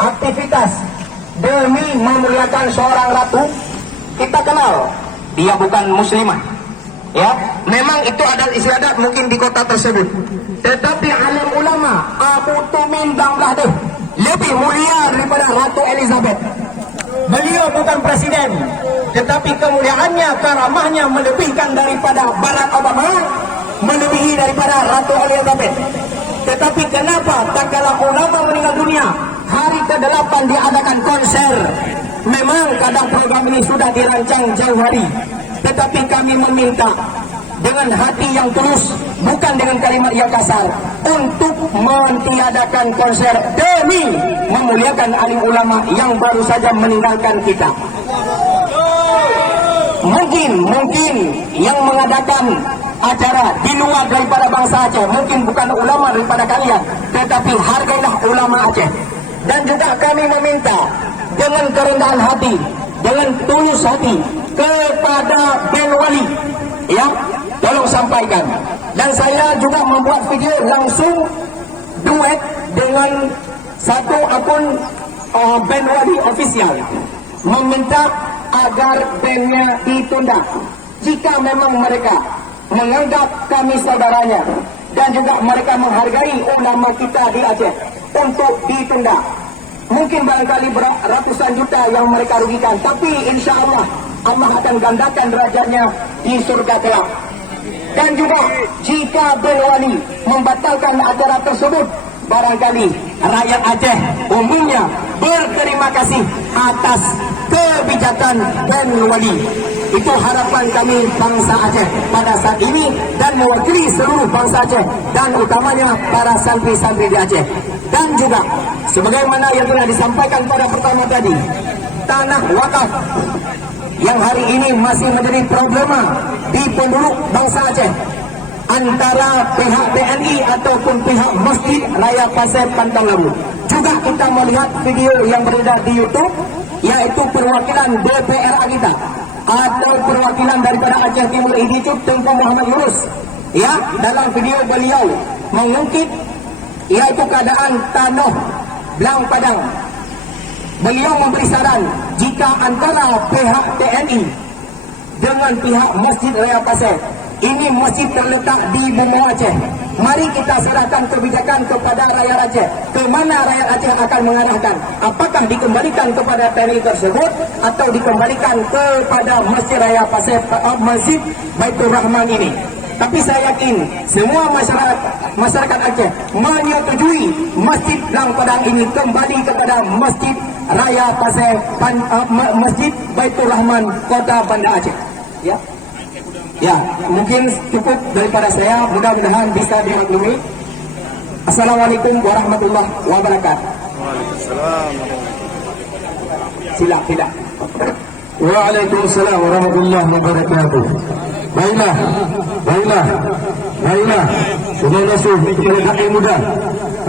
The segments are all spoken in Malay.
aktivitas demi memuliakan seorang ratu. Kita kenal dia bukan muslimah, ya. Memang itu adat istiadat mungkin di kota tersebut. Tetapi alim ulama Abu Tumin Bangladesh lebih mulia daripada Ratu Elizabeth. Beliau bukan presiden, tetapi kemuliaannya, karamahnya melebihkan daripada Barack Obama, melebihi daripada Ratu Elizabeth. Tetapi kenapa tak kala ulama meninggal dunia, hari ke-8 diadakan konser? Memang kadang program ini sudah dirancang jauh hari, tetapi kami meminta dengan hati yang tulus, bukan dengan kalimat yang kasar, untuk mentiadakan konser demi memuliakan alim ulama yang baru saja meninggalkan kita. Mungkin yang mengadakan acara di luar daripada bangsa Aceh, mungkin bukan ulama daripada kalian, tetapi hargailah ulama Aceh. Dan juga kami meminta dengan kerendahan hati, dengan tulus hati kepada Ben Wali, ya, tolong sampaikan. Dan saya juga membuat video langsung duet dengan satu akun Ben Wali official, meminta agar bandnya ditunda jika memang mereka menganggap kami saudaranya dan juga mereka menghargai ulama kita di Aceh, untuk ditunda. Mungkin barangkali ratusan juta yang mereka rugikan, tapi insya Allah Allah akan gandakan derajatnya di surga kelak. Dan juga jika Ben Wali membatalkan acara tersebut, barangkali rakyat Aceh umumnya berterima kasih atas kebijakan Ben Wali. Itu harapan kami bangsa Aceh pada saat ini dan mewakili seluruh bangsa Aceh dan utamanya para santri-santri di Aceh. Dan juga sebagaimana yang telah disampaikan pada pertama tadi, tanah wakaf yang hari ini masih menjadi problema di penduduk bangsa Aceh antara pihak TNI ataupun pihak Masjid Raya Pasir Pantang Labu. Juga kita melihat video yang beredar di YouTube, yaitu perwakilan DPRA kita atau perwakilan daripada Aceh Timur Hidup Tengku Muhammad Yunus, ya, dalam video beliau mengungkit yaitu keadaan tanah Belang Padang. Beliau memberi saran jika antara pihak TNI dengan pihak Masjid Raya Pasir, ini masjid terletak di Bumi Aceh, mari kita serahkan kebijakan kepada rakyat Aceh. Ke mana rakyat Aceh akan mengarahkan? Apakah dikembalikan kepada TNI tersebut atau dikembalikan kepada Masjid Raya Pasir, Masjid Baitur Rahman ini? Tapi saya yakin semua masyarakat Aceh menyetujui Masjid Belang Padang ini kembali kepada Masjid Raya Pasir, Masjid Baitur Rahman Kota Banda Aceh. Ya. Ya, mungkin cukup daripada saya, mudah-mudahan bisa dimaklumi. Assalamualaikum warahmatullahi wabarakatuh. Waalaikumsalam. Sila. Waalaikumsalam warahmatullahi wabarakatuh. Baiklah. Sudah masuk kepada kaki muda.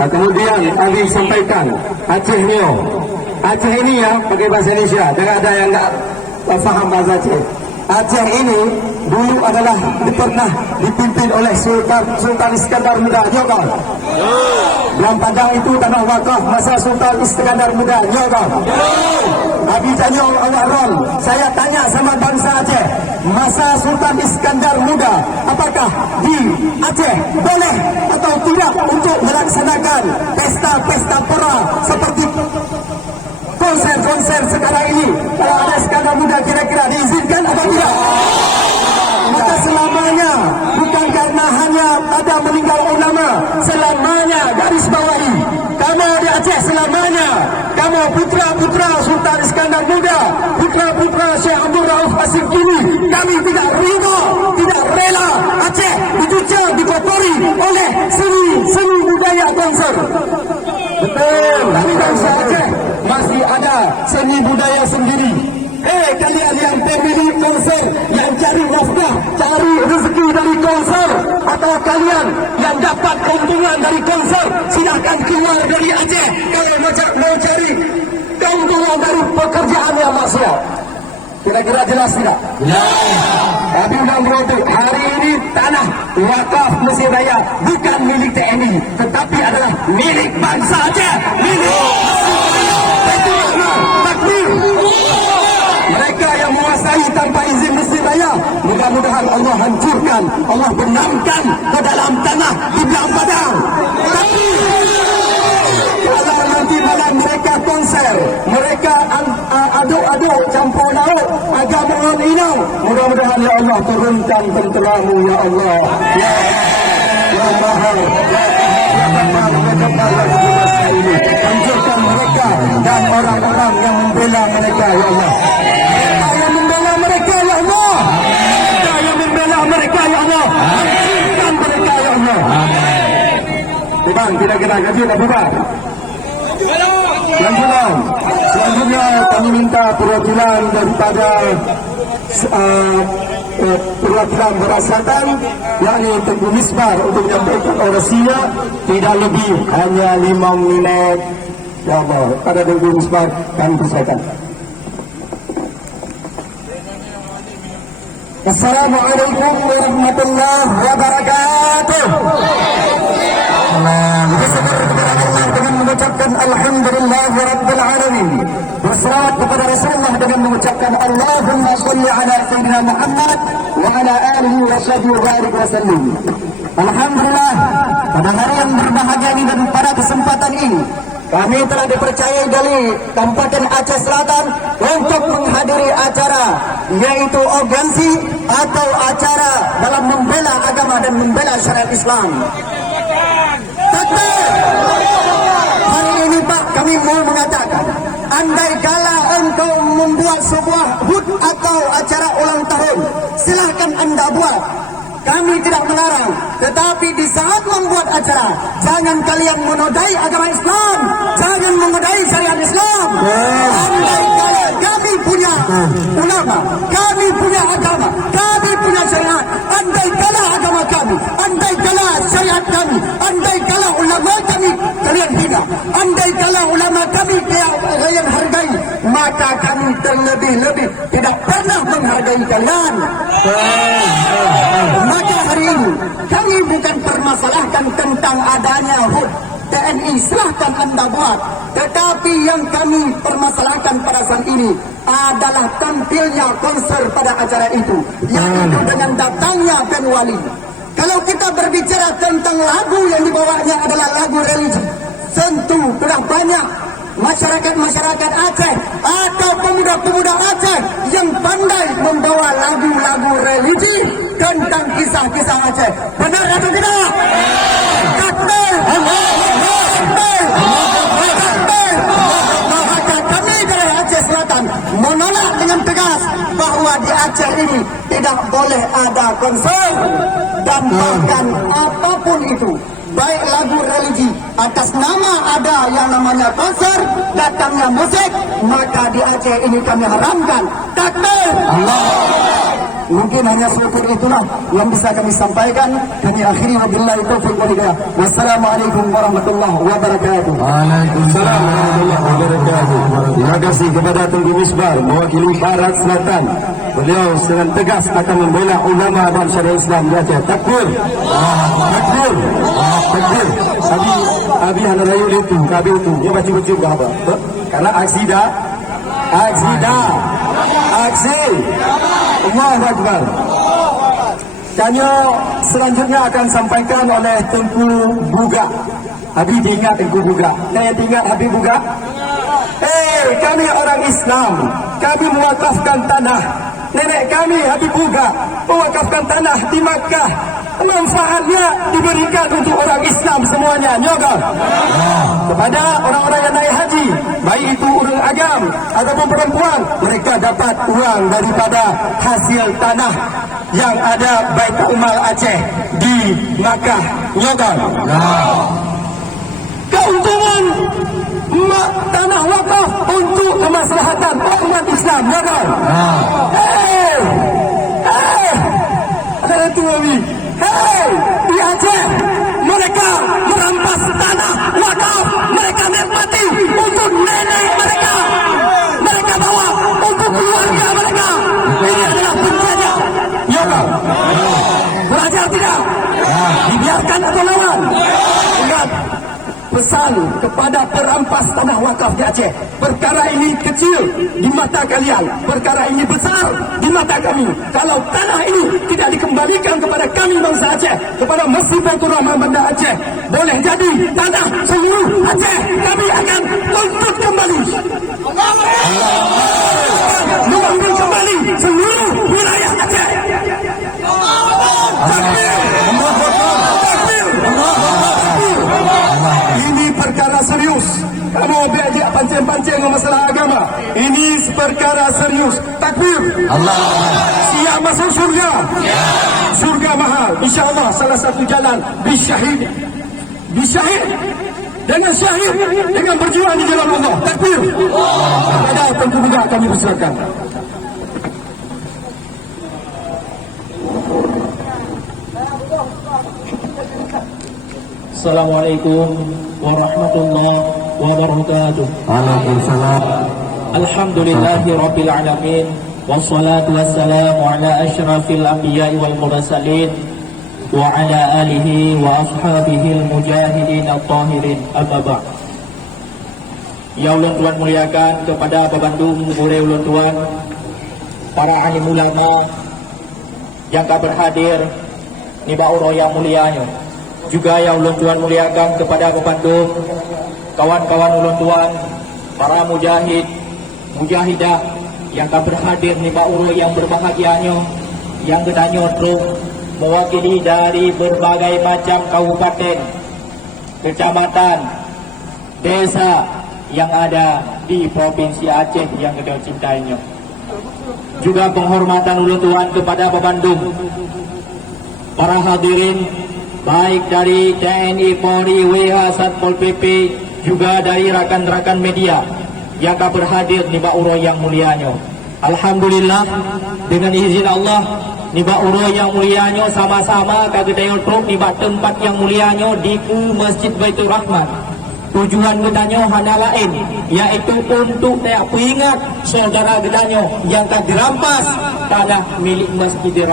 Kemudian Ali sampaikan Aceh Neo. Aceh ini ya, pakai bahasa Indonesia. Jangan ada yang tak faham bahasa Aceh. Aceh ini dulu adalah pernah dipimpin oleh Sultan Iskandar Muda. Nyoka. Belang Padang itu tanah wakaf masa Sultan Iskandar Muda. Nyoka. Habis tanya Allah Ron, saya tanya sama bangsa Aceh, masa Sultan Iskandar Muda, apakah di Aceh boleh atau tidak untuk melaksanakan pesta-pesta pera seperti konser-konser sekarang ini? Kalau ada Iskandar Muda kira-kira diizinkan atau tidak? Maka selamanya, bukan karena hanya ada meninggal ulama, selamanya garis bawahi, kamu di Aceh selamanya, kamu putra-putra Sultan Iskandar Muda, putra-putra Syekh Abdul Rauf As-Sirkini, kami tidak ridha, tidak rela Aceh dicucang, dikotori oleh seni budaya konser. Betul, di bangsa Aceh masih ada seni budaya sendiri. Kalian yang pemilik konser, yang cari nafkah, cari rezeki dari konser, atau kalian yang dapat keuntungan dari konser, silahkan keluar dari Aceh kalau mau cari keuntungan dari pekerjaan yang maksiat. Kira-kira jelas tidak? Ya. Tapi undang-undang hari ini tanah wakaf Masjid Raya bukan milik TNI, tetapi adalah milik bangsa Aceh, milik Masjid Raya. Islam Allah benamkan ke dalam tanah di belah padang. Tapi kalau nanti malam mereka konser, mereka aduk-aduk campur laut agama orang Minang, mudah-mudahan ya Allah turunkan tenteramu ya Allah ya mahal ini hancurkan mereka dan orang-orang yang membela mereka ya Allah. Mereka yang membela mereka ya Allah, mereka yang membela mereka ya Allah, hancurkan mereka ya Allah. Bang, kira-kira gaji Abu Bakar. Selanjutnya kami minta perwakilan daripada perwakilan Berasatan, yakni Tengku Misbar untuk menyampaikan orasinya tidak lebih hanya 5 minit. Ya Allah, pada Tengku Misbar kami persilakan. Assalamualaikum warahmatullahi wabarakatuh. Dengan mengucapkan Alhamdulillah Rabbil Alamin, bersalawat kepada Rasulullah dengan mengucapkan Allahumma salli ala Sayyidina Muhammad wa ala alihi wa sahbihi wa barik wa sallim. Alhamdulillah, pada hari yang berbahagia ini dan pada kesempatan ini kami telah dipercayai dari Kabupaten Aceh Selatan untuk menghadiri acara, yaitu organsi atau acara dalam membela agama dan membela syariat Islam. Takbir! Hari ini Pak, kami mau mengatakan, andai kala engkau membuat sebuah HUT atau acara ulang tahun, silahkan Anda buat. Kami tidak melarang, tetapi di saat membuat acara, jangan kalian menodai agama Islam, jangan menodai syariat Islam. Andai kala kami punya ulama, kami punya agama, kami punya syariat, andai kala agama kami, andai kala syariat kami, andai kala ulama kami kalian hina, andai kala ulama kami kalian hargai, maka kami terlebih-lebih tidak pernah menghargai kalian. Maka hari ini kami bukan permasalahkan tentang adanya HUT TNI, silahkan Anda buat, tetapi yang kami permasalahkan pada saat ini adalah tampilnya konser pada acara itu, yaitu dengan datangnya band wali. Kalau kita berbicara tentang lagu yang dibawanya adalah lagu religi, tentu sudah banyak masyarakat Aceh atau pemuda-pemuda Aceh yang pandai membawa lagu-lagu religi tentang kisah-kisah Aceh. Benar atau tidak? Takbir! Takbir! Takbir! Maka kami dari Aceh Selatan menolak dengan tegas bahawa di Aceh ini tidak boleh ada konser dan bahkan apapun itu, baik lagu religi atas nama ada yang namanya konser, datangnya musik, maka di Aceh ini kami haramkan. Takbir! Allah. Mungkin hanya sedikit itulah yang bisa kami sampaikan. Kami akhiri wabillahi taufiq wal hidayah. Wassalamualaikum warahmatullahi wabarakatuh. Waalaikumsalam warahmatullahi wabarakatuh. Terima kasih kepada Tengku Misbar mewakili Barat Selatan. Beliau dengan tegas akan membela ulama dan syariat Islam di Aceh. Takbir! Takbir! Takbir! Abi hana rayu itu, kabi itu. Dia baca-baca apa? Karena aksi dah. Aksi! Allahu Akbar. Tanya selanjutnya akan sampaikan oleh Tengku Buga. Abi diingat Tengku Buga. Saya ingat Abi Buga. Kami orang Islam. Kami mewakafkan tanah. Nenek kami Abi Buga mewakafkan tanah di Makkah. Manfaatnya diberikan untuk orang Islam semuanya. Nyoga. Kepada orang-orang yang naik haji, baik itu orang agam ataupun perempuan, mereka dapat uang daripada hasil tanah yang ada Baitul Mal Aceh di Makkah. Nyoga. Keuntungan tanah wakaf untuk kemaslahatan umat Islam. Nyoga. Di Aceh mereka merampas tanah wakaf, mereka nikmati untuk nenek mereka, mereka bawa untuk keluarga mereka. Ini adalah penjajah. Ya kan? Belajar tidak? Dibiarkan atau lawan? Ingat, pesan kepada perampas tanah wakaf di Aceh. Perkara ini kecil di mata kalian, perkara ini besar di mata kami. Kalau tanah ini tidak dikembalikan kepada kami bangsa Aceh, kepada Masjid Baitur Rahman Banda Aceh, boleh jadi tanah seluruh Aceh kami akan tuntut kembali, mengambil kembali seluruh wilayah Aceh. Ini perkara serius. Kamu biar pancing-pancing masalah agama. Ini perkara serius. Takbir. Allah. Siap masuk surga. Surga mahal. InsyaAllah salah satu jalan bisyahid. Bisyahid. Dengan syahid, dengan berjuang di jalan Allah. Takbir. Ada tentu juga kami persilakan. Assalamualaikum warahmatullahi wabarakatuh. Waalaikumsalam. Alhamdulillahi rabbil alamin. Wassalatu wassalamu ala asyrafil anbiya'i wal mursalin wa ala alihi wa ashabihi al-mujahidin at-tahirin. Amma ba'd. Ya ulun tuan muliakan kepada Babandung boleh ulun tuan, para alim ulama yang berhadir ni ba'uro yang mulianya. Juga yang ulun tuan muliakan kepada Babandung, kawan-kawan ulun tuan, para mujahid, mujahidah yang akan berhadir di ba'uro yang berbahagianya, yang gedanya terus mewakili dari berbagai macam kabupaten, kecamatan, desa yang ada di Provinsi Aceh yang kita cintainya. Juga penghormatan ulun tuan kepada Babandung, para hadirin baik dari TNI, Polri, WH, Satpol PP, juga dari rakan-rakan media yang akan berhadir di ba'uro yang mulianya. Alhamdulillah, dengan izin Allah, di ba'uro yang mulianya sama-sama kagedaya truk di tempat yang mulianya di Masjid Baitur Rahman. Tujuan gedanya hanya lain, yaitu untuk peringat saudara gedanya yang telah dirampas tanah milik Masjid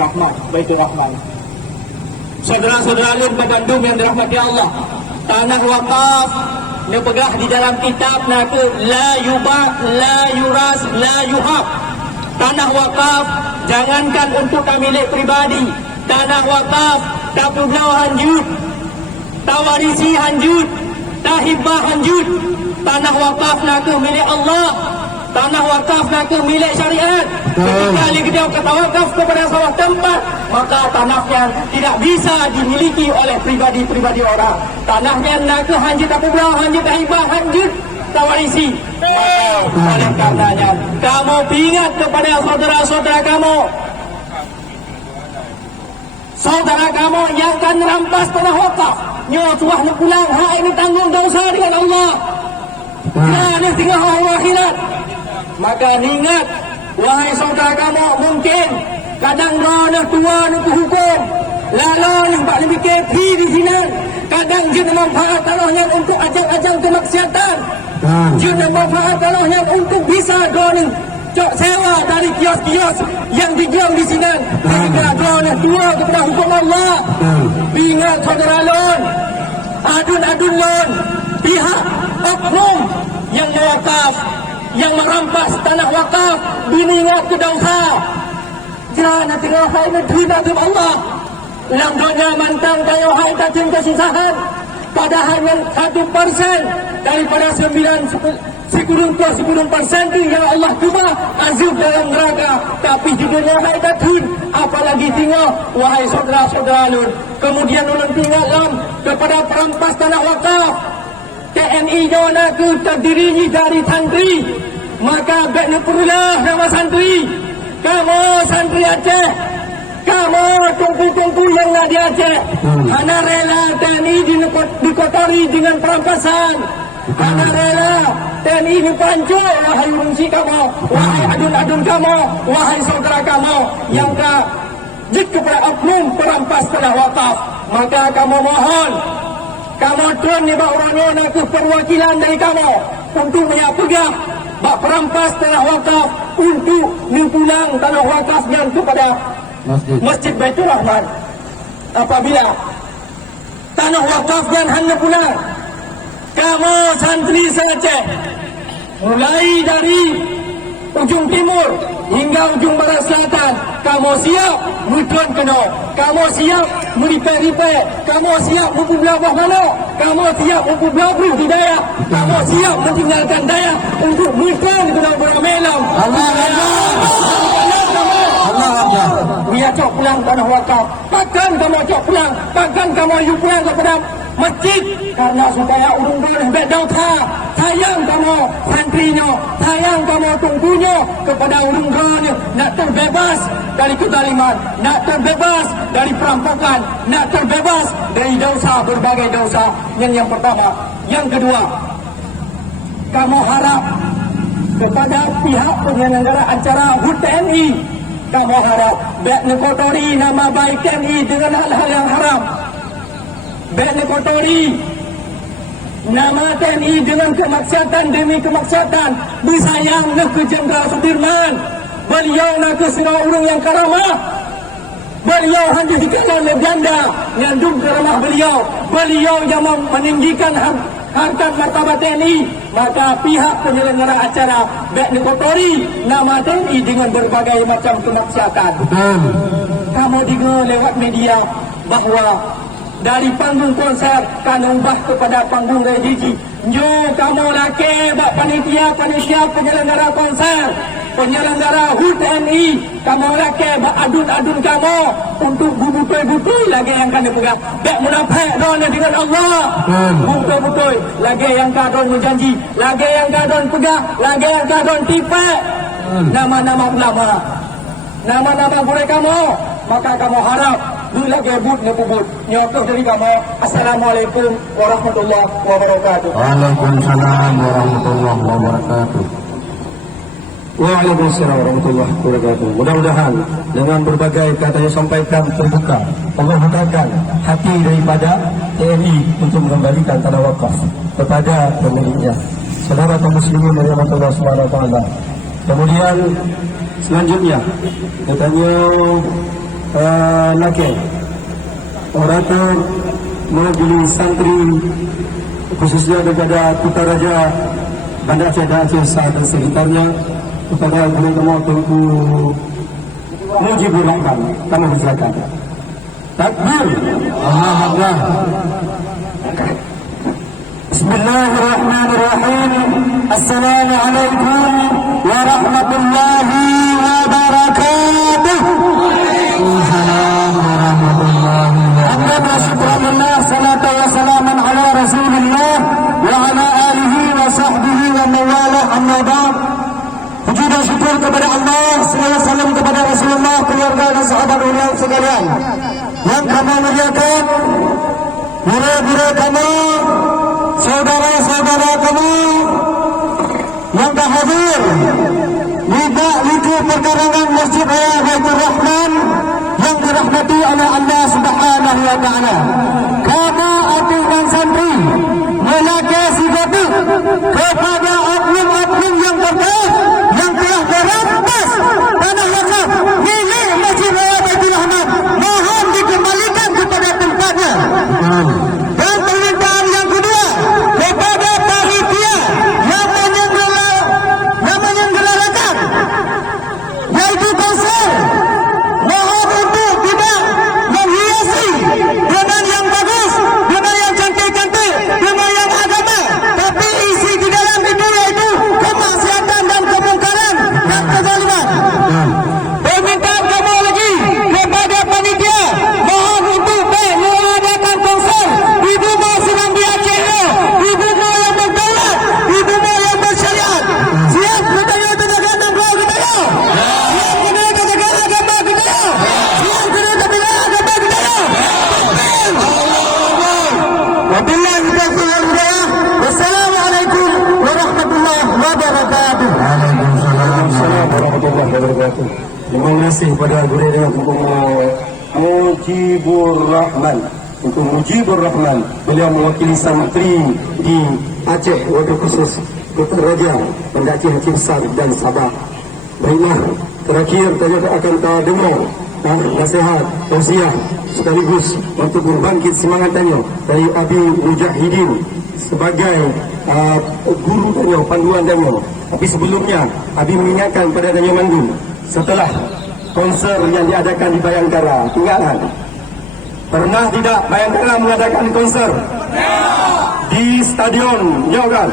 Rahman, Baitur Rahman. Saudara-saudara alim Babandung yang dirahmati Allah, tanah wakaf yang pegah di dalam kitab naku la yubah, la yuras, la yuhab. Tanah wakaf jangankan untuk milik pribadi, tanah wakaf tak pulau hanjut, tawarisi hanjut, tahibah hanjut. Tanah wakaf naku milik Allah, tanah wakaf naku milik syariat. Ketika dia kata wakaf kepada sebuah tempat, maka tanahnya tidak bisa dimiliki oleh pribadi-pribadi orang. Tanahnya naku hanjut apa pula, hanjut tahibah, hanjut tawarisi. Maka oleh karenanya kamu ingat kepada saudara-saudara kamu, saudara kamu yang akan merampas tanah wakaf, nyotuah pulang, hak ini tanggung dosa dengan Allah. Nah, ini tinggal hari akhirat. Maka ingat, wahai saudara kamu, mungkin kadang rana tua nak hukum, lalu nampak lebih kepi di sini. Kadang dia memanfaat tanahnya untuk ajang-ajang kemaksiatan. Dia memanfaat tanahnya untuk bisa doning cok sewa dari kios-kios yang didiam di sini. Sehingga rana tua kepada hukum Allah. Ingat saudara lon, adun-adun lon, pihak oknum yang mewakaf, yang merampas tanah wakaf, diningat ke dosa. Jangan tinggal hai negeri dari Allah. Langgonya mantang kayo hai tajam kesusahan. Padahal yang 1% daripada 10% itu yang Allah cuma azab dalam neraka. Tapi di dunia hai tajam. Apalagi tinggal wahai saudara-saudara lun. Kemudian ulun tinggal kepada perampas tanah wakaf. TNI jona ke terdirinya dari santri, maka baiknya perlulah nama santri. Kamu santri Aceh, kamu tungku-tungku yang ada di Aceh, hana rela TNI dikotori dengan perampasan, hana rela TNI dipancung. Wahai fungsi kamu, wahai adun-adun kamu, wahai saudara kamu yang jika kepada oknum perampas tanah wakaf, maka kamu mohon, kamu tuan ni bak orangnya nak perwakilan dari kamu untuk menyapegah bak perampas tanah wakaf untuk mempulang tanah wakafnya kepada Masjid Baitur Rahman. Apabila tanah wakafnya hanya pulang, kamu santri se-Aceh, mulai dari ujung timur hingga ujung barat selatan, kamu siap mudun kena, kamu siap meripe-ripe, kamu siap mempunyai buah mana, kamu siap mempunyai di daya, kamu siap mentinggalkan daya untuk mudun kena beramelam. Allah Dia cok pulang tanah wakaf. Takkan kamu cok pulang, takkan kamu ayu pulang kepada masjid karena supaya urung boleh bedau tha. Sayang kamu santrinya, sayang kamu tunggunya kepada urung gane nak terbebas dari kezaliman, nak terbebas dari perampokan, nak terbebas dari dosa, berbagai dosa. Yang pertama. Yang kedua, kamu harap kepada pihak penyelenggara acara HUT TNI, kamu harap baik kotori nama baik TNI dengan hal-hal yang haram, baik kotori nama TNI dengan kemaksiatan demi kemaksiatan. Bersayang nak ke Jenderal Sudirman, beliau nak ke surau urung yang karamah, beliau hanya dikatakan oleh Belanda ngandung karamah beliau yang meninggikan harkat martabat TNI. Maka pihak penyelenggara acara baik kotori nama TNI dengan berbagai macam kemaksiatan. Kamu dengar lewat media bahawa dari panggung konser kan ubah kepada panggung religi. Nyo kamu laki bak panitia penyelenggara konser, penyelenggara HUT TNI, kamu laki bak adun kamu untuk butuh lagi yang kan dipegang. Bak munafik dona dengan Allah. Butuh lagi yang kadon menjanji, lagi yang kadon pegang, lagi yang kadon tipe. Nama-nama ulama, nama-nama guru kamu, maka kamu harap bila gebut nepubut nyotoh dari kamu. Assalamualaikum warahmatullahi wabarakatuh. Waalaikumsalam warahmatullahi wabarakatuh. Waalaikumsalam warahmatullahi wabarakatuh. Mudah-mudahan dengan berbagai kata yang sampaikan terbuka, Allah bukakan hati daripada TNI untuk mengembalikan tanah wakaf kepada pemiliknya. Saudara kaum muslimin rahimahullah subhanahu wa taala. Kemudian selanjutnya katanya laki orator mewakili santri khususnya kepada Putaraja Banda Aceh dan Aceh dan sekitarnya, kepada guru-guru Tengku Mujibur Rahman, kami persilakan. Takbir. Allahu Akbar. Bismillahirrahmanirrahim. Assalamualaikum warahmatullahi wabarakatuh. Alhamdulillah, salatu wa salaman ala Rasulillah wa ala alihi wa sahbihi wa mawala, amma ba'd. Puji dan syukur kepada Allah, segala salam kepada Rasulullah, keluarga dan sahabat beliau sekalian yang kami muliakan, guru-guru kami, saudara-saudara kami yang hadir di liku perkarangan Masjid Raya Baitur Rahman yang dirahmati oleh Allah Subhanahu wa taala. Kami atau dan santri melakukan sigati kepada oknum-oknum yang terkait yang telah merampas tanah wakaf milik Masjid Raya Baitur Rahman, mohon dikembalikan kepada tempatnya. Dan permintaan yang kedua kepada panitia yang menyelenggarakan yaitu konser, mohon untuk tidak menghiasi dengan yang bagus, dengan yang cantik-cantik, dengan yang agama, tapi isi di dalam itu yaitu kemaksiatan dan kemungkaran dan kezaliman. Permintaan kami lagi kepada panitia, mohon untuk mengadakan konser di rumah senang di Aceh, di rumah yang berdaulat, di rumah yang bersyariat. Siap kita tegakkan agama kita, siap kita tegakkan agama kita, siap kita tegakkan agama kita. Wabillahi taufiq wal hidayah. Wassalamualaikum warahmatullahi wabarakatuh. Waalaikumsalam warahmatullahi wabarakatuh. Terima kasih kepada guru dan Mujibur Rahman. Untuk Mujibur Rahman, beliau mewakili santri di Aceh, wabil khusus Putaraja Banda Aceh Besar dan Sabah. Baiklah, terakhir saya akan kita dengar nasihat, tausiah sekaligus untuk berbangkit semangatnya dari Abi Mujahidin sebagai guru Danyo, panduan Danyo. Tapi sebelumnya Abi mengingatkan kepada Danyo Mandu, setelah konser yang diadakan di Bayangkara, tinggalan. Pernah tidak Bayangkara mengadakan konser di stadion? Ya kan?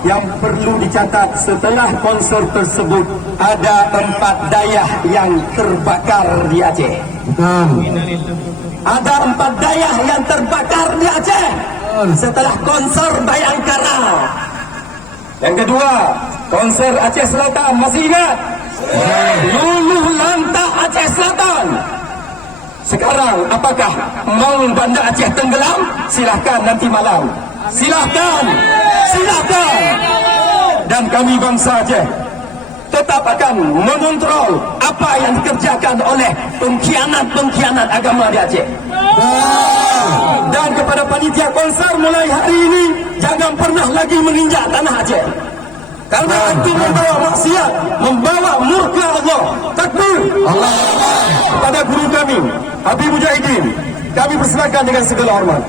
Yang perlu dicatat, setelah konser tersebut ada 4 dayah yang terbakar di Aceh. Ada 4 dayah yang terbakar di Aceh setelah konser Bayangkara. Yang kedua, konser Aceh Selatan, masih ingat? Luluh Lantak Aceh Selatan. Sekarang apakah mau Banda Aceh tenggelam? Silahkan nanti malam. Silahkan. Dan kami bangsa Aceh tetap akan mengontrol apa yang dikerjakan oleh pengkhianat agama di Aceh. Dan kepada panitia konser, mulai hari ini jangan pernah lagi menginjak tanah Aceh, karena itu membawa maksiat, membawa murka Allah. Takbir Allah. Kepada guru kami Habib Mujahidin, kami persilakan dengan segala hormat.